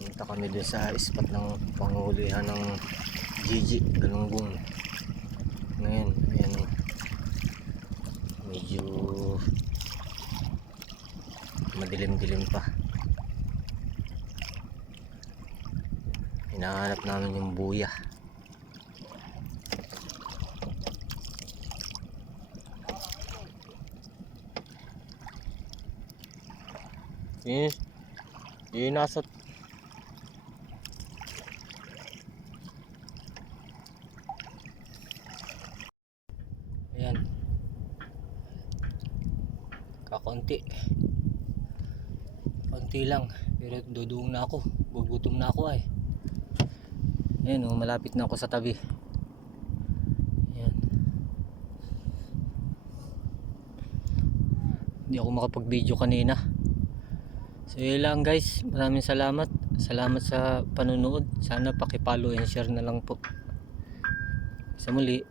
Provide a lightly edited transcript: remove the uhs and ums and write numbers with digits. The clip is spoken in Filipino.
Punta kami din sa spot ng pangulihan ng Gigi Galunggong. Ngayon, ayan o. Medyo madilim-dilim pa. Hinahanap namin yung buya. Nasa ayan, kakonti lang, pero dudung na ako, gugutom na ako ay. Ayan o, malapit na ako sa tabi. Ayan. Hindi ako makapag video kanina. So yun lang guys, maraming salamat sa panunood. Sana paki-follow and share na lang po. Sa muli.